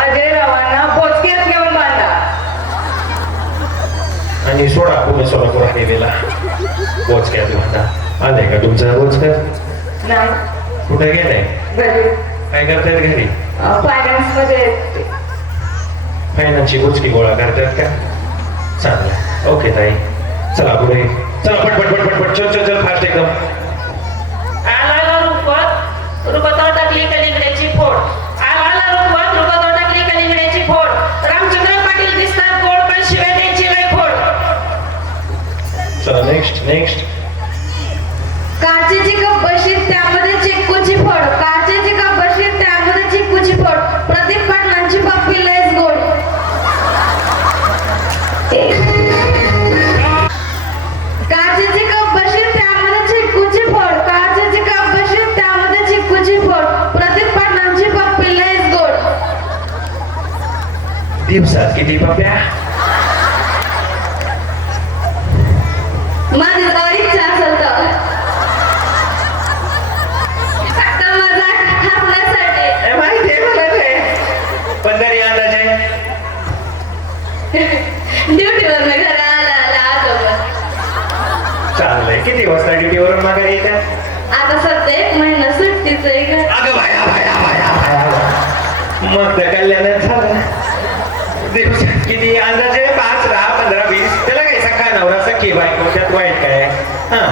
अजयरावांना बोचक्यात घेऊन बांधा आणि सोडा पुणे सोलापूर हायवेला बोचक्यात बांधा. आलंय का तुमचं बोचकं? नाही कुठे गेलंय? घरी काय करतायत घरी? फायनान्स मध्ये फायनान्सची बोचकी गोळा करतायत का? चांगलं. ओके ताई, चला पुढे चला. पट पट पट पट पट. चल चल चल फास्ट एकदम. आला रुपत रुपतावर टाकली कलिंगड्याची फोड. आला रुपत रुपतावर टाकली कलिंगड्याची फोड. रामचंद्र पाटील दिसतात गोड पण शिवाय द्यायची लय फोड. चला नेक्स्ट नेक्स्ट. काचेची कप बशीत त्यामध्ये चिक्कूची फोड. काचेची कप बशीत त्यामध्ये चिक्कूची फोड. प्रदीप पाटलांची पप्पी लयच गोड. काचेची कप बशीत त्यामध्ये चिक्कूची फोड. काचेची कप बशीत त्यामध्ये चिक्कूची फोड. प्रदीप पाटलांची पप्पी लयच गोड. दिवसात किती पप्प्या? माझी जवळ इच्छा असेल तर फक्त मजाक हसण्यासाठी. माहिती आहे मला ते, पण तरी अंदाजे ड्युटीवर घरा आला आजोबा. चांगलंय. किती वाजता ड्युटीवरून माघारी येतात? आता सध्या 1 महिना सुट्टीच आहे का. अगं भाया भाया भाया भाया. मग तर कल्याणच झालं. दिवसात किती अंदाजे? 5, 10, 15, 20. त्याला काय सखा नवरा सखी बायको, त्यात वाईट काय? हा,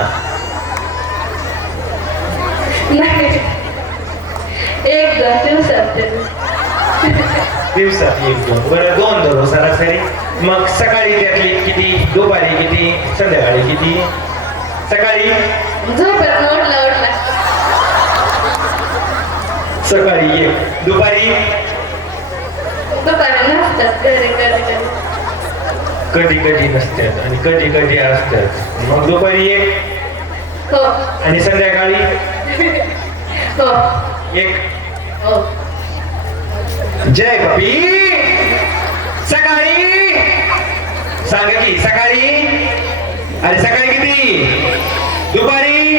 नाही 1-2 दिवसात दिवसात 1-2. बरं 2 धरू सरासरी. मग सकाळी त्यातली किती, दुपारी किती, संध्याकाळी किती? सकाळी झोपेत उठला सकाळी 1, दुपारी दुपारी नसतात कधी कधी नसतात आणि कधी कधी असतात. मग दुपारी 1 हो आणि संध्याकाळी हो 1. हो. जय पपी. सकाळी सांग की सकाळी. अरे सकाळी किती, दुपारी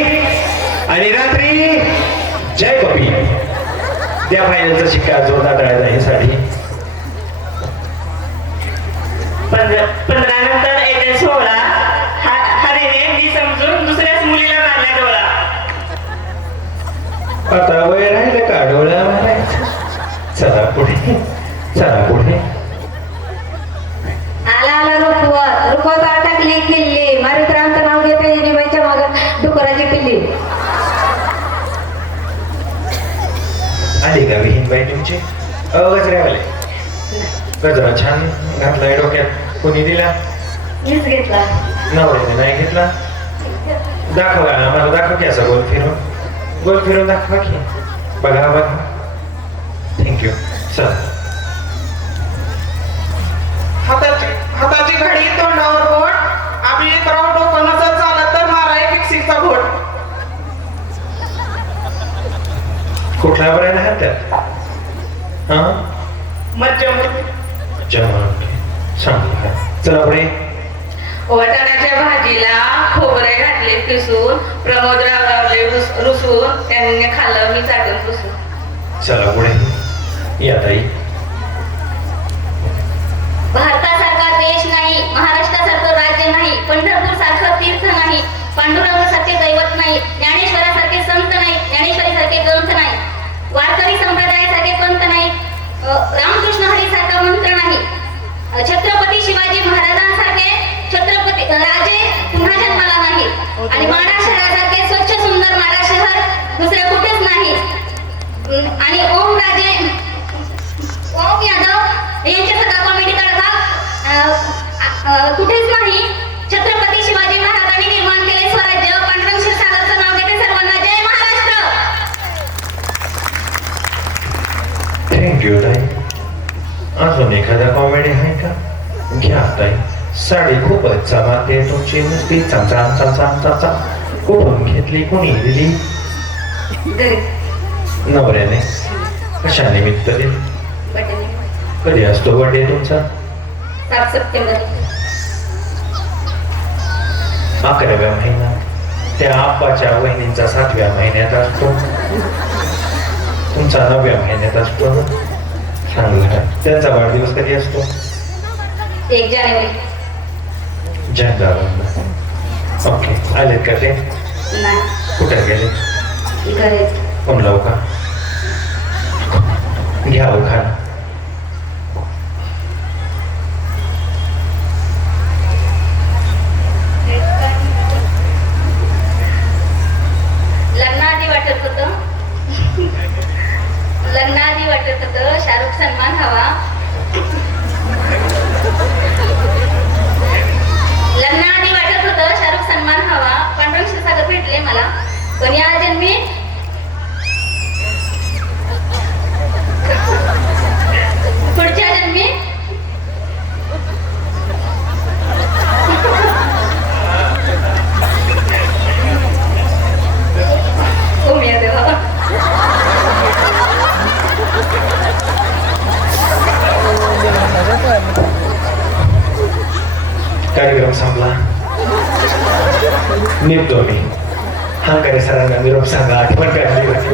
आणि रात्री. जय पपी. त्या फायनलचा शिक्का जोरदार टाळायचा हे साठी. 15 नंतर येते 16. हरीने मी समजून दुसऱ्याच मुलीला मारला डोळा. आता वय राहिलं का डोळा मारायचं? चला पुढे चला पुढे. आला रुपवत टाकली किल्ली. मारुतरावांचं नाव घेते हिरीबाईच्या माग डुकराची पिल्ली. आली का विहीनबाई तुमची? गजऱ्यावाले. गजरा छान घातलाय डोक्यात. कोणी दिला? मीच घेतला. नवऱ्याने नाही घेतला? दाखवा आम्हाला, दाखव की असं गोल फिरून दाखवा की. बघा बघा. थँक्यू. चल. हाताची घडी तोंडावर बोट. आपली राव डोकं नसत चालत तर मारा एक मिक्सीचा घोट. कुठला ब्रँड आहे त्यात? हा, मध्यम चांगला. चला पुढे. वाटाण्याच्या भाजीला खोबरे घातले किसून. प्रमोदराव लावले रुसून. त्यांनी खाल्लं मी चाटून पुसून. चला पुढे. या ताई. भारतासारखा देश नाही, महाराष्ट्रासारखं राज्य नाही, पंढरपूर सारखं तीर्थ नाही, पांडुरंगासारखे दैवत नाही, ज्ञानेश्वरासारखे संत नाही, ज्ञानेश्वरीसारखे ग्रंथ नाही, वारकरी संप्रदायासारखे पंत नाही, रामकृष्ण हरीसारखा मंत्र नाही, छत्रपती शिवाजी महाराजांसारखे छत्रपती राजे पुन्हा जन्माला नाही, आणि माडा शहरासारखे स्वच्छ सुंदर माडा शहर दुसरे कुठेच नाही, आणि ओम यादव यांच्यासारखा कॉमेडी तडका कुठेच नाही. छत्रपती शिवाजी महाराजांनी निर्माण केले स्वराज्य. पांडुरंग क्षीरसागरचं नाव घेते सर्वांना. जय महाराष्ट्र. थँक्यू ताई. अजून एखादा कॉमेडी आहे का? घ्या ताई. साडी खूपच चमकते तुमची. नुसती चमचाम चमचाम चमचाम. कुठून घेतली, कोणी दिली? नवऱ्याने. कशा निमित्त दिली? कधी असतो बर्थडे तुमचा? 7 सप्टेंबर. 11व्या महिन्यात. त्या आप्पाच्या वहिनींचा 7व्या महिन्यात असतो. तुमचा 9व्या महिन्यात असतो. चांगलं. त्यांचा वाढदिवस कधी असतो? 1 जानेवारी. जानेवारी. ओके, आलेत का ते? नाही, कुठे गेले? घरी. फोन लावू का? घ्या खा. लग्नाआधी वाटत होतं शाहरुख सन्मान हवा. लग्नाआधी वाटत होतं शाहरुख सन्मान हवा. पांडुरंग क्षीरसागर भेटले मला, पण या जन्मी पुढच्या जन्मी उमेद देवा. कार्यक्रम संपला. निघतो मी. हांकारे सरांना निरोप सांगा, आठवण काढली होती.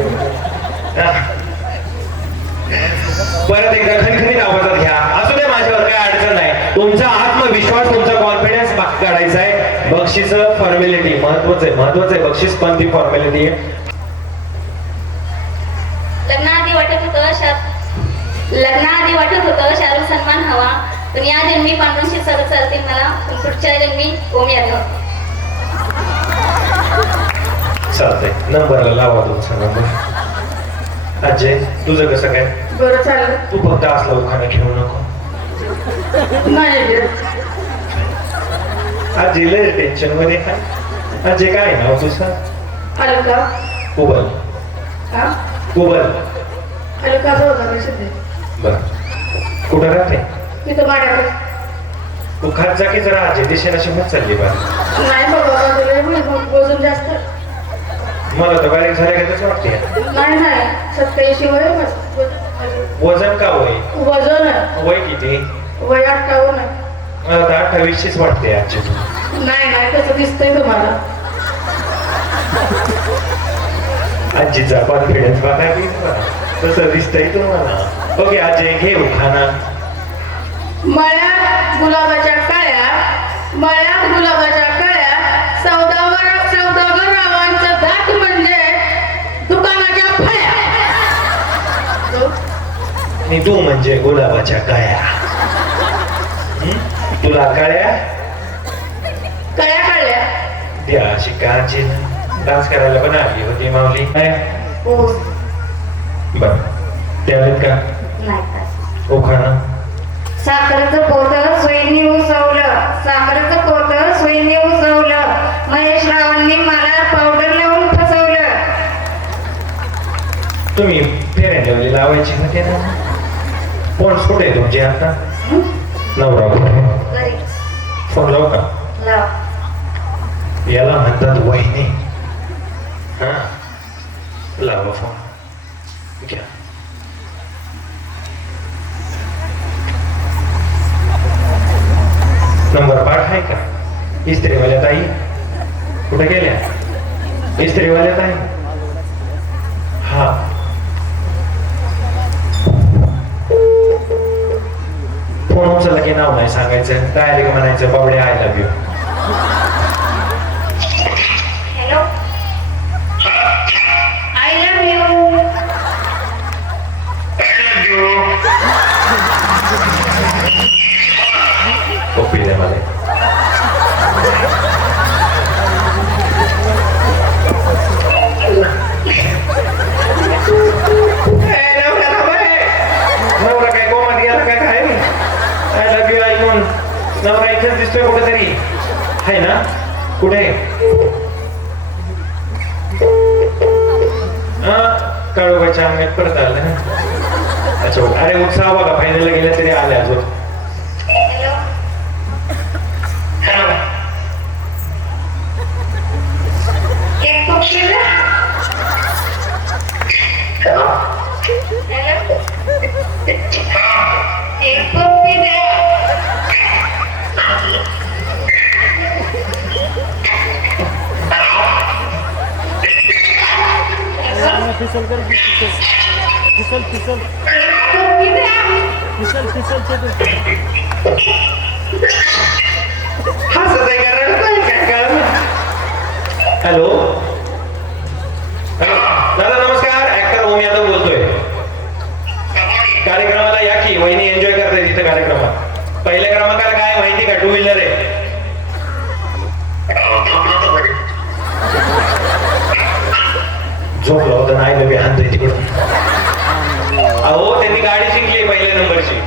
परत एकदा खणखणीत आवाजात घ्या. असू दे, माझ्यावर काय अडचण नाही. तुमचा आत्मविश्वास, तुमचा कॉन्फिडन्स काढायचा आहे. बक्षीस फॉर्मॅलिटी महत्वाचं आहे. बक्षीस पण ती फॉर्मॅलिटी आहे. लग्नाआधी वाटत होतं शाहरुख सन्मान हवा, पण या जन्मी पांडुरंग क्षीरसागर चालतील मला, पण पुढच्या जन्मी ओम यादव. चालतंय, नंबरला लावा तुमचा नंबर. अजय, तुझं कसं काय? बरं चालेल. तू फक्त असला उखाणा घेऊ नको. नाही घेत. आज लय टेन्शन मध्ये काय? अजय काय नाव तुझं? अलका. कुबल. हा, कुबल. अलका चौधरी शिंदे. बर, कुठं राहते? तिथं माड्याकडे. तू खात जा की जरा. अजय दिशेला शिमत चालली बा. नाही बाबा, मग वजन जास्त. मला तर बारीक झाल्यागतच वाटते. नाही 87 वय. वजन का वय? वजन आहे. वय किती? वय 58 आहे. मला तर 28शीच वाटते आजची. नाही तसं दिसतंय तुम्हाला. आजीचा कॉन्फिडन्स बघा की तसं दिसतंय तुम्हाला. ओके अजय, घे उखाणा. मळ्यात गुलाबाच्या कळ्या सौदागर रावांचं दात म्हणजे दुकानाच्या फळ्या. आणि तू म्हणजे गुलाबाच्या कळ्या. तुला कळ्या कळल्या. त्या शिकाची डान्स करायला पण आली होती माऊली. बर, त्यावेळेत का नाही. उखाणा. साखरेचं पोत सोयीने उसवलं, महेश रावांनी मला पावडर लावून फसवलं. तुम्ही फेऱ्या ठेवली लावायची ना ते ना. कोण कुठे तुमची आता? नवरा कुठे? फोन लावू का? याला म्हणतात वहिनी. हा, लावा फोन. घ्या. नंबर 5 आहे का? इस्त्रीवाल्या ताई कुठे गेल्या? इस्त्रीवाल्या ताई. हा, फोन उचलला की नाव नाही सांगायचं, डायरेक्ट म्हणायचं बाबडे I love you. Hello, I love you. पप्पी दे मला. नवरा काय कोमात गेला काय? काय आय लव्ह यू ऐकून नवरा इथेच दिसतोय कुठेतरी. आहे ना? कुठे? काळोबाच्या अंगात परत आलं ना. अच्छा, अरे उत्साह बघा, फायनलला गेल्या तरी आल्या अजून. एक पप्पी दे. फिसल कर, फिसल. काय करू की द्या हसत आहे का रडत आहे काय कळलं? हॅलो दादा नमस्कार, ऍक्टर ओम यादव बोलतोय. कार्यक्रमाला या की, वहिनी एन्जॉय करते तिथं कार्यक्रमात. पहिल्या क्रमांकाला काय माहिती का, 2 व्हीलर आहे. झोपला होता नाही लगे हात तिकडून. अहो त्यांनी गाडी जिंकली पहिल्या नंबरची.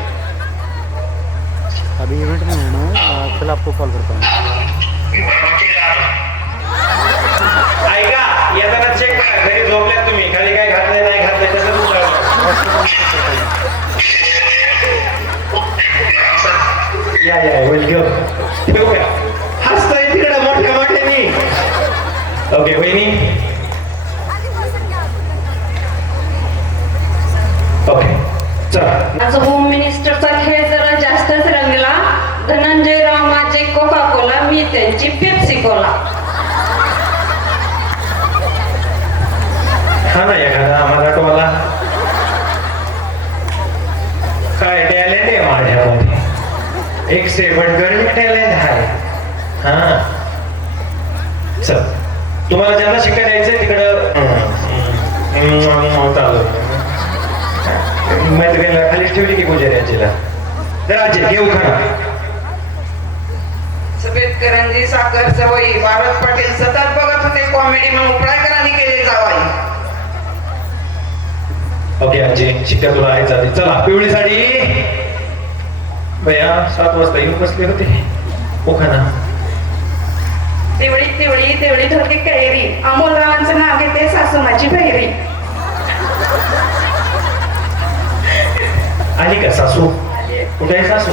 अभी इवेंट में है ना, कल आपको कॉल करता हूँ. ऐका येताना चेक करा घरी झोपल्यात तुम्ही, खाली काय घातलंय नाही घातलंय कसं तुमचं. या वेलकम. ठेवूया हसतोय तिकडं मोठ्या मोठ्यानी. ओके वहिनी ओके चला. आज होम मिनिस्टरचा खेळ जरा जास्तच रंगला. धनंजय राव माझे कोका कोला, मी त्यांची पेप्सी कोला. हा ना एखादा मराठवाला. काय टॅलेंट आहे माझ्यामध्ये, एक से बढ़कर टॅलेंट आहे. हा चल तुम्हाला ज्यांना शिकायला यायचंय तिकडं चालू मैत्रिणीला खालीच ठेवली की पूजा याचीला जरा आजी घेऊ खा. सफेदकरांची साखर सवयी भारत पाटील सतत बघत होते कॉमेडी म्हणून उपळाकरांनी केले जावाई. ओके आजी शिक्का तुला आहे चालेल. चला पिवळी साडी भैया 7 वाजता येऊन बसले होते. ओखाना तेवढी तेवढी तेवढी धोके कैरी, अमोल रावांचं नाव घेते सासू माझी बहिरी. आली का सासू? कुठे आहे सासू?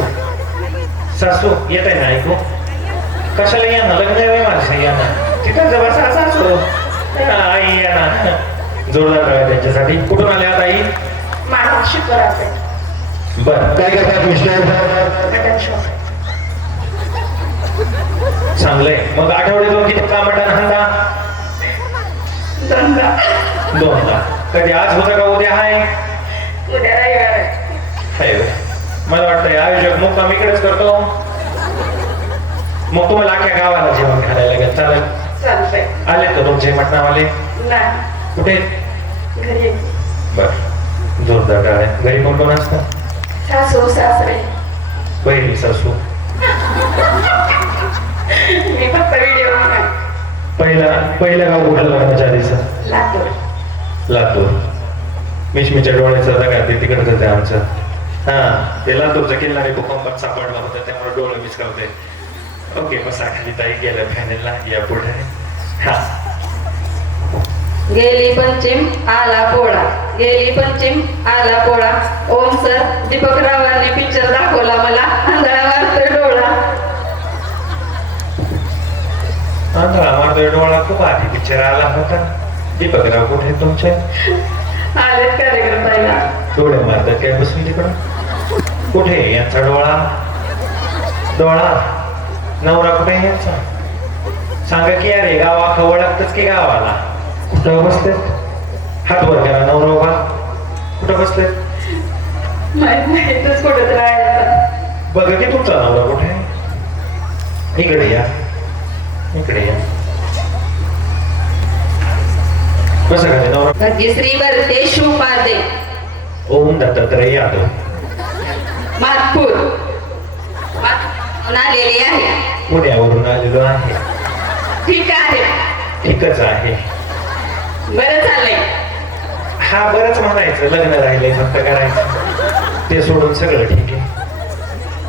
सासू येत आहे ना ऐकू. कशाला या ना, लग्न आहे माझं या ना. तिथं जवळ सासू आई या ना. जोरदार करा त्यांच्यासाठी. कुठून आल्या आता आई? मानव शुक्राचे बर काय करतात मिस्टर? Mutton shop. चांगलंय. मग आठवड्यातून किती का मटण हांडा? 2दा. 2दा. कधी आज होतं का उद्या आहे? उद्या रविवार आहे. मला वाटतंय आयोजक मुक्काम इकडेच करतो. मग तुम्हाला अख्ख्या गावाला जेवण घालायला लागेल. चालेल चालतंय. आले का तुमचे मटणावाले? नाही कुठे? घरी बर जोरदार टाळे. घरी कोण कोण असतात? सासू सासरे. बहिणी सासू. मी फक्त व्हिडिओ पहिलं गाव कुठलं लग्नाच्या आधीचं? लातूर. लातूर. मिशमीच्या डोळ्याचं जागा ते तिकडच आहे आमचं. हा ते लातूरचं किल्लारी भूकंपात सापडलं होतं त्यामुळे डोळे मिसकावते. ओके बसा खाली ताई गेलं फॅनेलला या पुढे. हा गेली पंचिम आला पोळा, गेली पंचिम आला पोळा. ओम सर दीपक रावांनी पिक्चर दाखवला मला, आंधळा मारतोय डोळा. आंधळा मारतोय डोळा खूप आधी पिक्चर आला होता. दीपकराव कुठे तुमचे? आलेत कार्यक्रम पाहिला. डोळे मारतात काय बसून तिकडं? कुठे यांचा डोळा? डोळा नवरा कुठे यांचा? सांगा की अरे गाव अख्खं ओळखतच की गावाला. कुठं बसले? हात वर करा. नवरा उभा कुठं बसले? माहितच कुठं राहायचं. बघा की तुमचा नवरा कुठे? इकडे या, इकडे या. बसा खाली. नवरा भाग्यश्री भरते शुपादे ओम दत्तात्रय यादव. मातपूर आलेली आहे. पुण्यावरून आलेलो आहे. ठीक आहे. ठीकच आहे. बरं चाललंय. हा बरंच म्हणायचं. लग्न राहिलंय फक्त करायचं. ते सोडून सगळं ठीक आहे.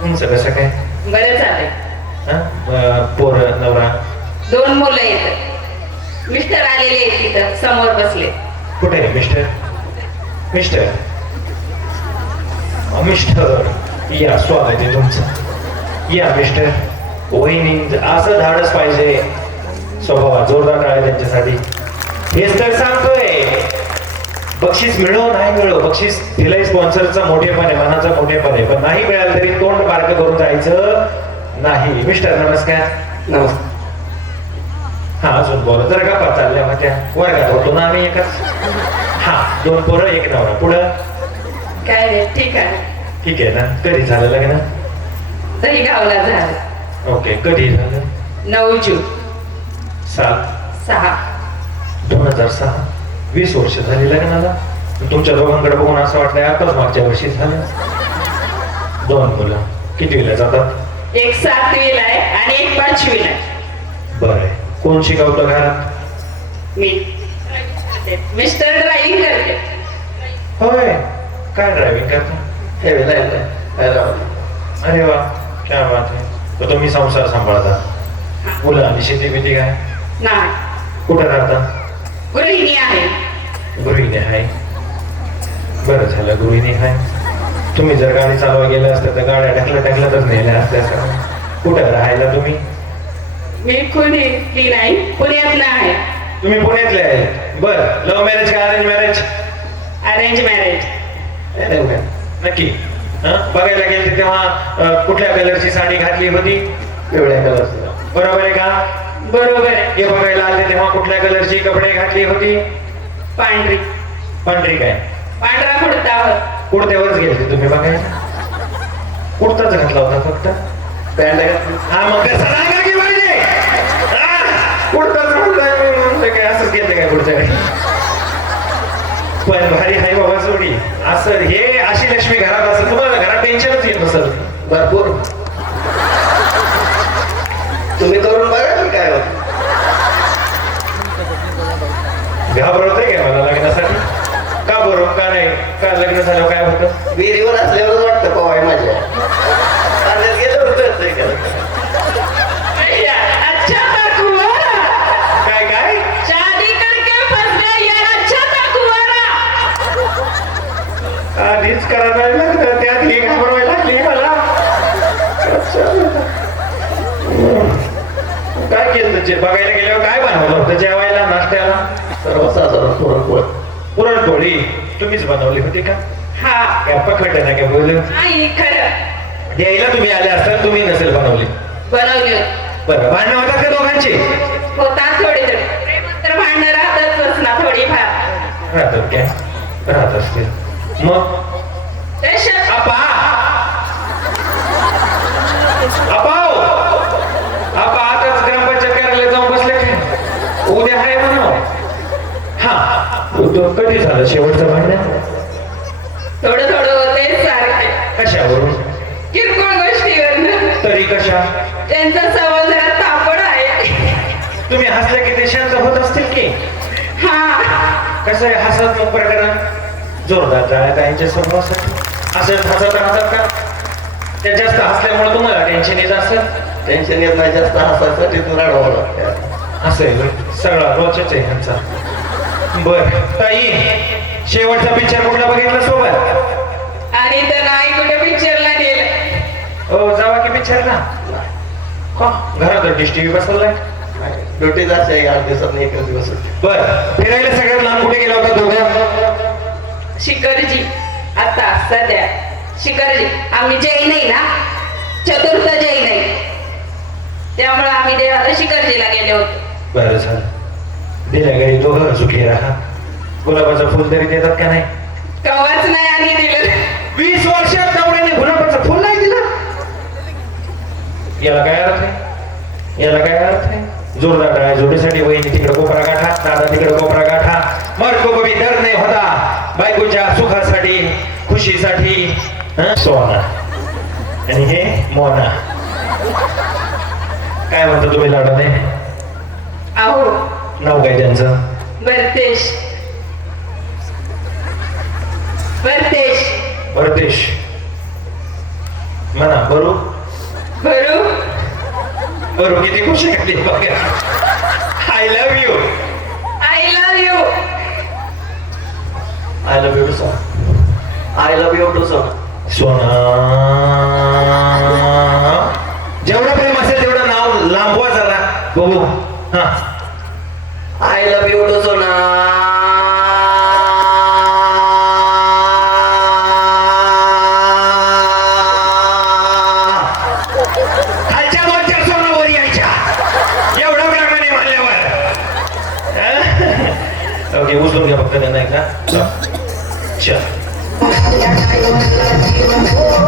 तुमचं कसं काय? बरं चाललंय. पोर नवरा? 2 मुलं येतात. मिस्टर आलेले आहेत तिथं समोर बसले. कुठे मिस्टर? मिस्टर मिस्टर या स्वागत आहे तुमचं. या मिस्टर. वहिनी असं धाडस पाहिजे स्वभावात. जोरदार टाळे त्यांच्यासाठी. हेच तर सांगतोय. बक्षीस मिळो नाही मिळो, बक्षीस दिलंय स्पॉन्सरचा मोठेपण आहे, मनाचा मोठेपण आहे. पण नाही मिळालं तरी तोंड बारकं करून जायचं नाही. मिस्टर नमस्कार. नमस्कार. हा अजून बोला. जरा गप्पा चालल्या होत्या. वर्गात होतो ना आम्ही एकाच. हा 2 पोरं 1 नवरा. पुढं काय रे ठीक आहे. ठीक आहे ना. कधी झालं लग्न? दही गावला झालं. ओके. कधी झालं? 9 जून साल 6. 2006. 20 वर्ष झाली लग्नाला. तुमच्या दोघांकडे बघून असं वाटतंय आताच मागच्या वर्षी झालं. 2 मुलं कितवीला जातात? एक 7वीला आहे आणि एक 5वीला आहे. बरं आहे. कोण शिकवतं घरात? मी मिस्टर ड्रायव्हिंग करते. होय. काय ड्रायव्हिंग करता? अरे वा, क्या बात आहे. तर तुम्ही संसार सांभाळता. मुलं आणि शेती बिती काय? नाही, कुठं राहता? गृहिणी आहे. गृहिणी आहे. बरं झालं गृहिणी आहे. तुम्ही जर गाडी चालवा गेल्या असत्या तर गाड्या ढकलतच नेल्या असत्या सर. कुठं राहायला तुम्ही? मी कुणी नाही, पुण्यातला आहे. तुम्ही पुण्यातले आहे. बरं. लव्ह मॅरेज का अरेंज मॅरेज? Arrange marriage. नक्की. बघायला गेले तेव्हा कुठल्या कलरची साडी घातली होती? पिवळ्या कलरची. बरोबर आहे का? बरोबर आहे. हे बघायला आले तेव्हा कुठल्या कलरची कपडे घातली होती? पांढरी. पांढरी काय? पांढरा कुर्तावर. कुर्त्यावरच गेले तुम्ही बघायला? कुर्ताच घातला होता फक्त? पॅन्ट घातली. हा मग कसं रागा की पाहिजे? कुर्ताच म्हणताय मी म्हणलं काय असंच घेतलं काय पुढच्या वेळी? पण भारी आहे बाबा जोडी. असं हे अशी लक्ष्मी घरात असेल तुम्हाला घरात टेन्शनच येत नसेल भरपूर. तुम्ही करून बघा की काय होतं. घाबरवतंय काय मला लग्नासाठी? का बरोबर का नाही? का लग्न झालं काय होतं? विहिरीवर असल्यावर वाटतं पवाय माझ्या पाण्यात गेलं होतं ते काय. अच्छा था कुंवारा. काय काय? शादी करके फंस गए यार. अच्छा था कुंवारा. आधीच करायला लागलं त्यात ही घाबरवायला लागली मला. काय केलं तुझे? बघायला गेल्यावर काय बनवलं होतं जेवायला नाश्त्याला? सर्वसाधारण पुरणपोळ. पुरणपोळी तुम्हीच बनवली होती का? हा. काय पखट ना काय बोललं? नाही खरं द्यायला तुम्ही आले असताना तुम्ही नसेल बनवली. बनवली. बरं. भांडणं होतात का दोघांची? होतात थोडी थोडी. प्रेमात भांडणं राहतच ना थोडीफार. राहतात काय? राहत असतील. मग तशात आपा आपाव आपा आताच ग्रामपंचायत कार्यालयात जाऊन बसले काय? उद्या आहे म्हणा. हा. तो कधी झालं शेवटचं भांडण? थोडं थोडं होते सारखे. कशावरून? किरकोळ गोष्टीवर. तरी कशा? त्यांचा संबंध जरा तापड आहे. तुम्ही हसले की ते शांत होत असतील की? हा. कसं आहे हसत मग प्रकरण? जोरदार जाळ्यात यांच्या समोरासाठी हसत राहतात का? त्या जास्त हसल्यामुळे तुम्हाला टेन्शन येत असेल. टेन्शन येत नाही जास्त हसायचं तिथून रडवावं लागतं. असं आहे होय. सगळा रोचच आहे ह्यांचा. बर ताई, शेवटचा पिक्चर कुठला बघितला सोबत? आणि तर नाही कुठे पिक्चरला नेलं. हो जावा की पिक्चरला. का घरात डिश टीव्ही बसवलाय? ड्युटीच असे 8 दिवसात एकच दिवस सुट्टी. बर. फिरायला सगळ्यात लांब कुठे गेला होता दोघं? शिखरजी. आता सध्या शिखरजी. आम्ही जैन आहे ना, चतुर्थ जैन आहे, त्यामुळे आम्ही देवाला शिखरजीला गेले होतो. बरं झालं. दिल्या घरी दोघं सुखी राहा. गुलाबाचं फुल तरी देतात का नाही? कवाच नाही आणि दिलं. 20 वर्षात नवऱ्याने गुलाबाचं फुल नाही दिलं. याला काय अर्थ आहे? याला काय अर्थ आहे? जोरदार आहे. जोडीसाठी वहिनी तिकडे कोपरा गाठा, दादा तिकडे कोपरा गाठा. मरतो कमी डर नाही होता. बायकोच्या सुखासाठी, खुशीसाठी. सोना आणि हे मोना. काय म्हणता तुम्ही लाडाने? अहो नाव काय त्यांचं? भरतेश. भरतेश. परदेश म्हणा. बरू भरू. बरू किती खुशी घातली बघा. I love you. I love you. I love you too सोना. आय लव्ह यू टू सोना. सोना. जेवढं प्रेम असेल तेवढं नाव लांबवा झाला बघू. हा. आय लव्ह यू टू सोना. खालच्या वरच्या सोनावर यायच्या एवढं प्रेमाने म्हणल्यावर. ओके उचलून घ्या फक्त त्यांना एकदा. चल. आपल्या ड्रायव्हरला जीव हो